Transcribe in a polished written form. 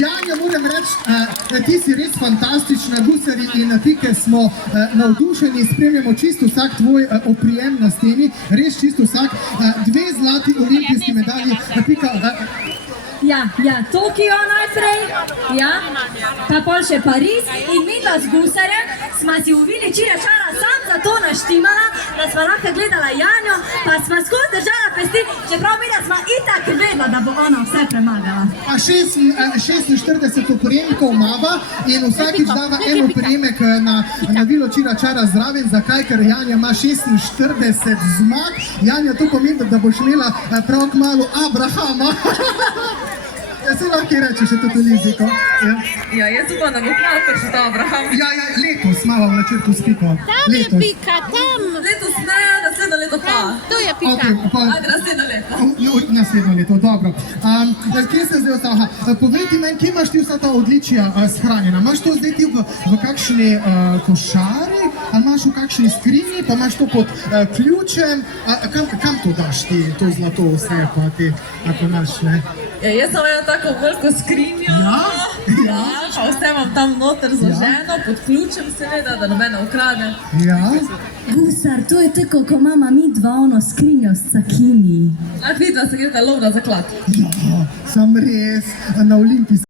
Janja, moram reči, ti si res fantastična, gusari in Pike smo navdušeni, spremljamo čisto vsak tvoj oprijem na steni, res čisto vsak. 2 zlati olimpijski medalji, Pika. Ja, Tokio najprej, ja, pa pol še Pariz in midva z gusarjem sva si v Vili Čira Čara sam zato naštimala, da sva lahko gledala Janjo, pa sva skozi držala pesti, čeprav midva sva itak vedela, da bo ona vse premagala. Pa 46 oprijemkov imava in vsakič dava en oprijemek na Vilo Čira Čara zraven. Zakaj? Ker Janja ima 46 zmag. Janja, to pomeni, da boš imela prav kmalu Abrahama. Se lahko reče še to liziko. Ja, jaz upam, da bo kmalu prišel ta Abraham. Ja, letos malo v načrtu s Piko. Tam je Pika, tam. Letos ne, naslednje leto pa. Tu je Pika. Ajde, naslednje leto. Naslednje leto, dobro. Kje se zdaj ostala? Povej ti meni, kje imaš ti vsa ta odličja shranjena? Imaš to zdaj ti v kakšni košari, ali imaš v kakšni skrinji, pa imaš to pod ključem? Kam to daš ti, to zlato vse, pa ti, ako imaš, ne? Ja, jaz sem imela tako veliko skrinjo, ja, pa vse imam tam noter zloženo, pod ključem seveda, da nobene ukrade. Ja? Gusar, to je tako, ko mama midva ono skrinjo s cakini. Vidva se greta lov na zaklad. Ja, sem res na olimpijski.